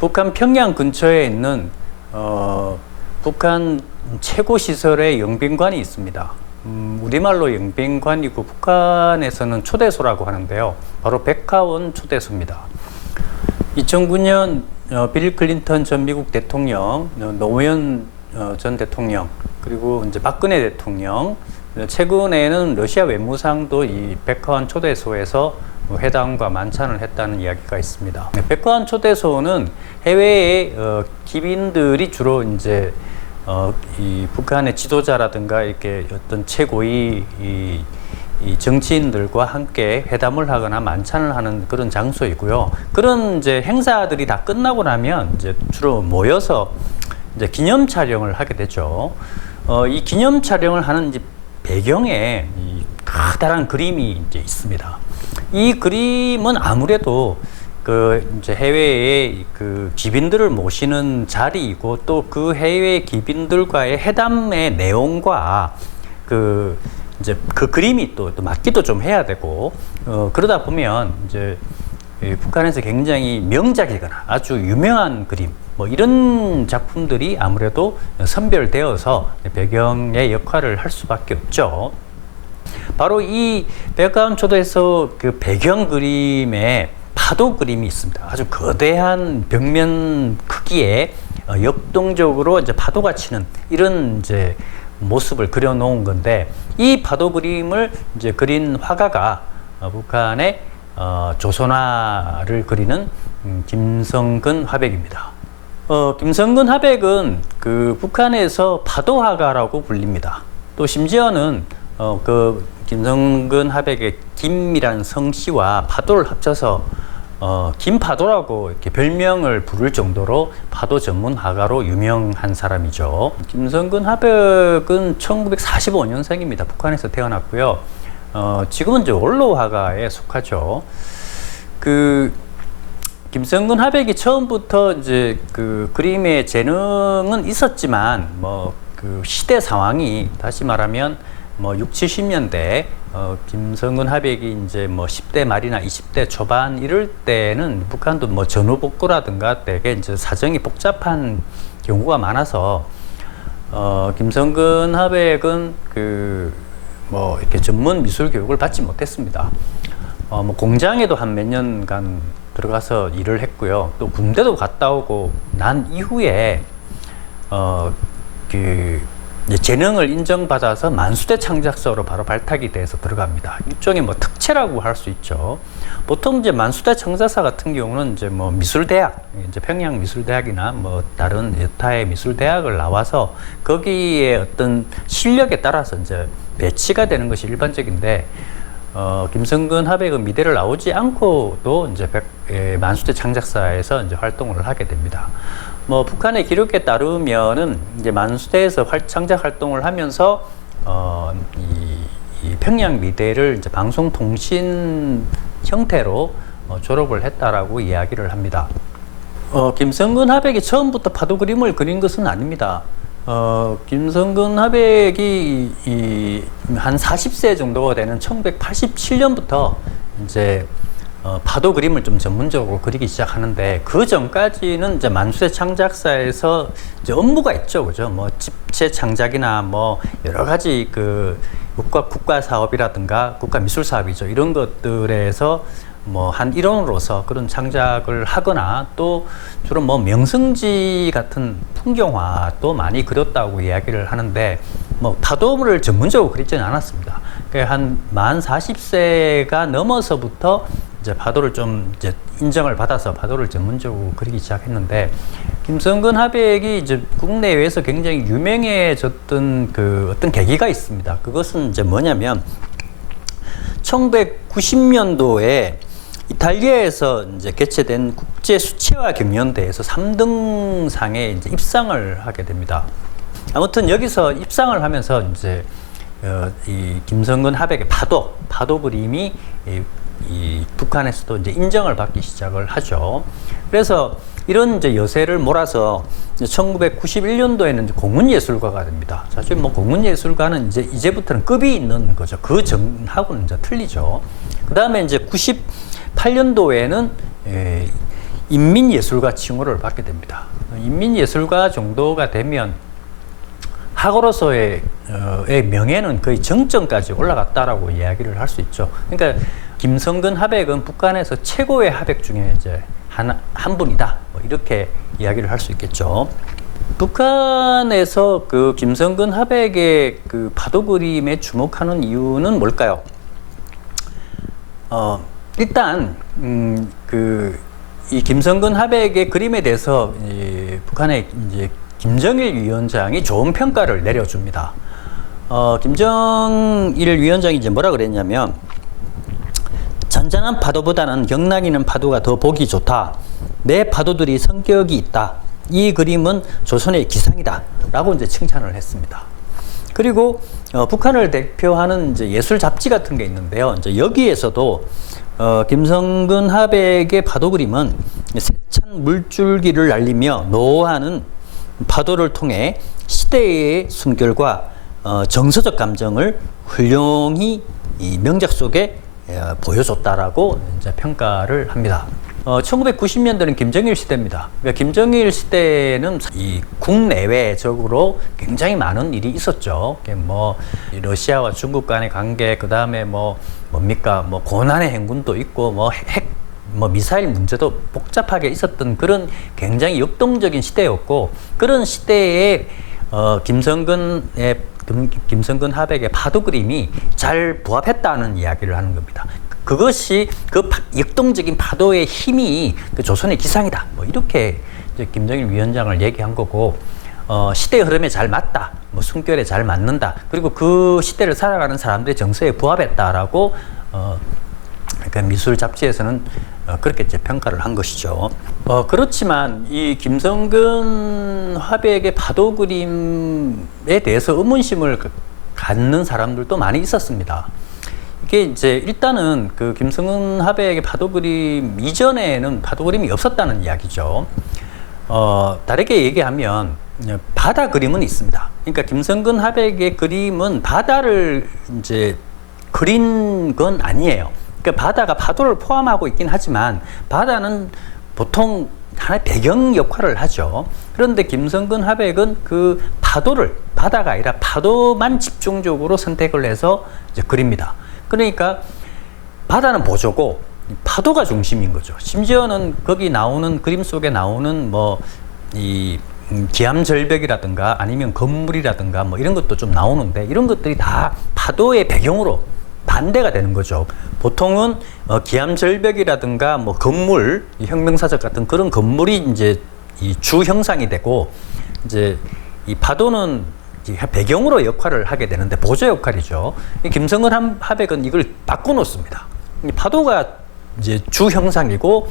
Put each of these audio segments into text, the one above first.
북한 평양 근처에 있는 북한 최고 시설의 영빈관이 있습니다. 우리말로 영빈관이고 북한에서는 초대소라고 하는데요. 바로 백화원 초대소입니다. 2009년 빌 클린턴 전 미국 대통령, 노무현 전 대통령, 그리고 이제 박근혜 대통령, 최근에는 러시아 외무상도 이 백화원 초대소에서 회담과 만찬을 했다는 이야기가 있습니다. 백화원 초대소는 해외의 기빈들이 주로 이제 이 북한의 지도자라든가 이렇게 어떤 최고위 이 정치인들과 함께 회담을 하거나 만찬을 하는 그런 장소이고요. 그런 이제 행사들이 다 끝나고 나면 이제 주로 모여서 이제 기념 촬영을 하게 되죠. 이 기념 촬영을 하는 이제 배경에 이 커다란 그림이 이제 있습니다. 이 그림은 아무래도 그 이제 해외의 그 기빈들을 모시는 자리이고 또 그 해외 기빈들과의 회담의 내용과 그 이제 그 그림이 또 맞기도 좀 해야 되고 그러다 보면 이제 북한에서 굉장히 명작이거나 아주 유명한 그림 뭐 이런 작품들이 아무래도 선별되어서 배경의 역할을 할 수밖에 없죠. 바로 이 백화원 초대소 그 배경 그림에 파도 그림이 있습니다. 아주 거대한 벽면 크기에 역동적으로 이제 파도가 치는 이런 이제 모습을 그려놓은 건데 이 파도 그림을 이제 그린 화가가 북한의 조선화를 그리는 김성근 화백입니다. 김성근 화백은 그 북한에서 파도화가라고 불립니다. 또 심지어는 그 김성근 화백의 김이라는 성씨와 파도를 합쳐서 김파도라고 이렇게 별명을 부를 정도로 파도 전문 화가로 유명한 사람이죠. 김성근 화백은 1945년생입니다. 북한에서 태어났고요. 지금은 이제 원로 화가에 속하죠. 그 김성근 화백이 처음부터 이제 그 그림의 재능은 있었지만 뭐 그 시대 상황이 다시 말하면 뭐 60, 70년대 김성근 화백이 이제 뭐 10대 말이나 20대 초반 이럴 때는 북한도 뭐 전후복구라든가 되게 이제 사정이 복잡한 경우가 많아서 김성근 화백은 그 뭐 이렇게 전문 미술 교육을 받지 못했습니다. 뭐 공장에도 한 몇 년간 들어가서 일을 했고요. 또 군대도 갔다 오고 난 이후에 그 재능을 인정받아서 만수대 창작사로 바로 발탁이 돼서 들어갑니다. 일종의 뭐 특채라고 할 수 있죠. 보통 이제 만수대 창작사 같은 경우는 이제 뭐 미술대학, 이제 평양 미술대학이나 뭐 다른 여타의 미술대학을 나와서 거기에 어떤 실력에 따라서 이제 배치가 되는 것이 일반적인데 김성근 화백은 미대를 나오지 않고도 이제 만수대 창작사에서 이제 활동을 하게 됩니다. 뭐 북한의 기록에 따르면은 이제 만수대에서 창작 활동을 하면서 이 평양 미대를 이제 방송통신 형태로 졸업을 했다라고 이야기를 합니다. 김성근 화백이 처음부터 파도 그림을 그린 것은 아닙니다. 김성근 화백이 한 40세 정도가 되는 1987년부터 이제 파도 그림을 좀 전문적으로 그리기 시작하는데 그 전까지는 이제 만수대 창작사에서 이제 업무가 있죠, 그죠? 뭐 집체 창작이나 뭐 여러 가지 그 국가 사업이라든가 국가 미술 사업이죠. 이런 것들에서 뭐 한 일원으로서 그런 창작을 하거나 또 주로 뭐 명승지 같은 풍경화도 많이 그렸다고 이야기를 하는데 뭐 파도를 전문적으로 그리지는 않았습니다. 한 만 40세가 넘어서부터 이제 파도를 좀 이제 인정을 받아서 파도를 전문적으로 그리기 시작했는데 김성근 화백이 이제 국내외에서 굉장히 유명해졌던 그 어떤 계기가 있습니다. 그것은 이제 뭐냐면 1990년도에 이탈리아에서 이제 개최된 국제 수채화 경연대회에서 3등상에 이제 입상을 하게 됩니다. 아무튼 여기서 입상을 하면서 이제 이 김성근 화백의 파도 그림이 이 북한에서도 이제 인정을 받기 시작을 하죠. 그래서 이런 이제 여세를 몰아서 1991년도에는 공문예술가가 됩니다. 사실 뭐 공문예술가는 이제부터는 급이 있는 거죠. 그 전하고는 이제 틀리죠. 그 다음에 이제 98년도에는 인민예술가 칭호를 받게 됩니다. 인민예술가 정도가 되면 학으로서의 명예는 거의 정점까지 올라갔다라고 이야기를 할 수 있죠. 그러니까 김성근 하백은 북한에서 최고의 하백 중에 이제 한 분이다. 뭐 이렇게 이야기를 할 수 있겠죠. 북한에서 그 김성근 하백의 그 파도 그림에 주목하는 이유는 뭘까요? 일단 이 김성근 하백의 그림에 대해서 북한의 이제 김정일 위원장이 좋은 평가를 내려줍니다. 김정일 위원장이 이제 뭐라 그랬냐면, 잔잔한 파도보다는 경락있는 파도가 더 보기 좋다. 내 파도들이 성격이 있다. 이 그림은 조선의 기상이다. 라고 이제 칭찬을 했습니다. 그리고 북한을 대표하는 이제 예술 잡지 같은 게 있는데요. 이제 여기에서도 김성근 하백의 파도 그림은 세찬 물줄기를 날리며 노하는 파도를 통해 시대의 순결과 정서적 감정을 훌륭히 이 명작 속에 보여줬다라고 이제 평가를 합니다. 1990년대는 김정일 시대입니다. 그러니까 김정일 시대는 이 국내외적으로 굉장히 많은 일이 있었죠. 뭐 러시아와 중국 간의 관계, 그 다음에 뭡니까 고난의 행군도 있고 미사일 문제도 복잡하게 있었던 그런 굉장히 역동적인 시대였고, 그런 시대에 김성근 하백의 파도 그림이 잘 부합했다는 이야기를 하는 겁니다. 그것이 그 역동적인 파도의 힘이 그 조선의 기상이다. 뭐 이렇게 이제 김정일 위원장을 얘기한 거고, 시대의 흐름에 잘 맞다. 숨결에 잘 맞는다. 그리고 그 시대를 살아가는 사람들의 정서에 부합했다라고 그러니까 미술 잡지에서는 그렇게 이제 평가를 한 것이죠. 그렇지만 이 김성근 화백의 파도 그림에 대해서 의문심을 갖는 사람들도 많이 있었습니다. 이게 이제 일단은 그 김성근 화백의 파도 그림 이전에는 파도 그림이 없었다는 이야기죠. 다르게 얘기하면 바다 그림은 있습니다. 그러니까 김성근 화백의 그림은 바다를 이제 그린 건 아니에요. 그러니까 바다가 파도를 포함하고 있긴 하지만 바다는 보통 하나의 배경 역할을 하죠. 그런데 김성근 하백은 그 바다가 아니라 파도만 집중적으로 선택을 해서 이제 그립니다. 그러니까 바다는 보조고 파도가 중심인 거죠. 심지어는 거기 나오는 그림 속에 나오는 기암절벽이라든가 아니면 건물이라든가 이런 것도 좀 나오는데, 이런 것들이 다 파도의 배경으로 반대가 되는 거죠. 보통은 기암절벽이라든가 건물, 혁명사적 같은 그런 건물이 이제 이 주 형상이 되고, 이제 이 파도는 배경으로 역할을 하게 되는데 보조 역할이죠. 김성근 하백은 이걸 바꿔놓습니다. 파도가 이제 주 형상이고,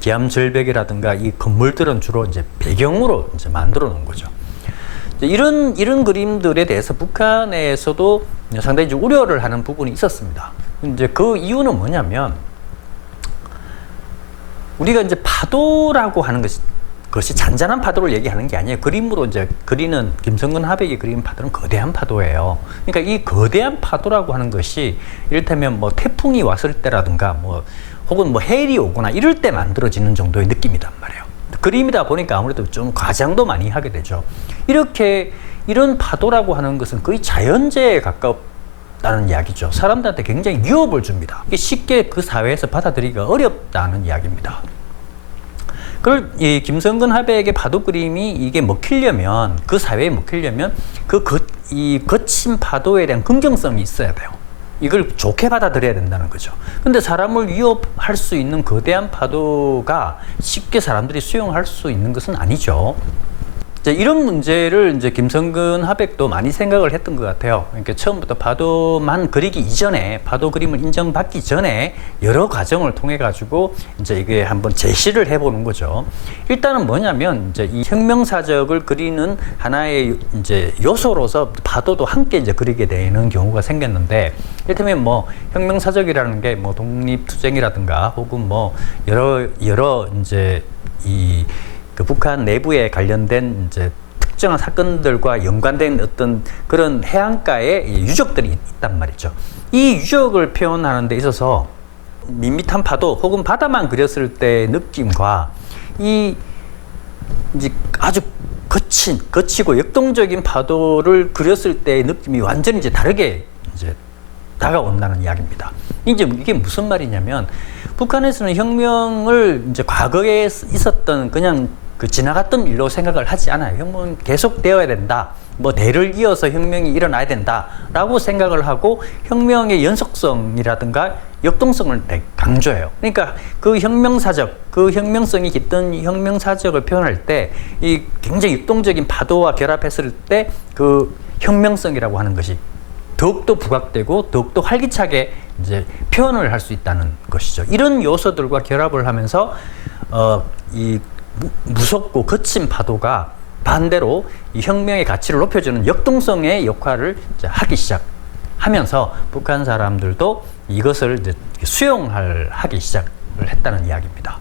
기암절벽이라든가 이 건물들은 주로 이제 배경으로 이제 만들어 놓은 거죠. 이런 그림들에 대해서 북한에서도 상당히 좀 우려를 하는 부분이 있었습니다. 이제 그 이유는 뭐냐면, 우리가 이제 파도라고 하는 것이 잔잔한 파도를 얘기하는 게 아니에요. 그림으로 이제 그리는 김성근 하백이 그리는 파도는 거대한 파도예요. 그러니까 이 거대한 파도라고 하는 것이 이를테면 태풍이 왔을 때라든가 혹은 해일이 오거나 이럴 때 만들어지는 정도의 느낌이란 말이에요. 그림이다 보니까 아무래도 좀 과장도 많이 하게 되죠. 이런 파도라고 하는 것은 거의 자연재해에 가깝다는 이야기죠. 사람들한테 굉장히 위협을 줍니다. 이게 쉽게 그 사회에서 받아들이기가 어렵다는 이야기입니다. 그걸 이 김성근 하백의 파도 그림이 이게 먹히려면, 그 사회에 먹히려면 이 거친 파도에 대한 긍정성이 있어야 돼요. 이걸 좋게 받아들여야 된다는 거죠. 근데 사람을 위협할 수 있는 거대한 파도가 쉽게 사람들이 수용할 수 있는 것은 아니죠. 이제 이런 문제를 이제 김성근 하백도 많이 생각을 했던 것 같아요. 그러니까 처음부터 파도만 그리기 이전에, 파도 그림을 인정받기 전에 여러 과정을 통해 가지고 이제 이게 한번 제시를 해보는 거죠. 일단은 뭐냐면 이제 이 혁명사적을 그리는 하나의 이제 요소로서 파도도 함께 이제 그리게 되는 경우가 생겼는데, 이를테면 뭐 혁명사적이라는 게 뭐 독립투쟁이라든가 혹은 뭐 여러 이제 그 북한 내부에 관련된 이제 특정한 사건들과 연관된 어떤 그런 해안가의 유적들이 있단 말이죠. 이 유적을 표현하는 데 있어서 밋밋한 파도 혹은 바다만 그렸을 때의 느낌과 이 이제 아주 거치고 역동적인 파도를 그렸을 때의 느낌이 완전히 이제 다르게 이제 다가온다는 이야기입니다. 이제 이게 무슨 말이냐면, 북한에서는 혁명을 이제 과거에 있었던 그냥 그 지나갔던 일로 생각을 하지 않아요. 혁명은 계속 되어야 된다. 뭐 대를 이어서 혁명이 일어나야 된다라고 생각을 하고 혁명의 연속성이라든가 역동성을 강조해요. 그러니까 그 혁명사적, 그 혁명성이 깃든 혁명사적을 표현할 때 이 굉장히 역동적인 파도와 결합했을 때 그 혁명성이라고 하는 것이 더욱더 부각되고 더욱더 활기차게 이제 표현을 할 수 있다는 것이죠. 이런 요소들과 결합을 하면서 이 무섭고 거친 파도가 반대로 이 혁명의 가치를 높여주는 역동성의 역할을 이제 하기 시작하면서 북한 사람들도 이것을 이제 수용하기 시작을 했다는 이야기입니다.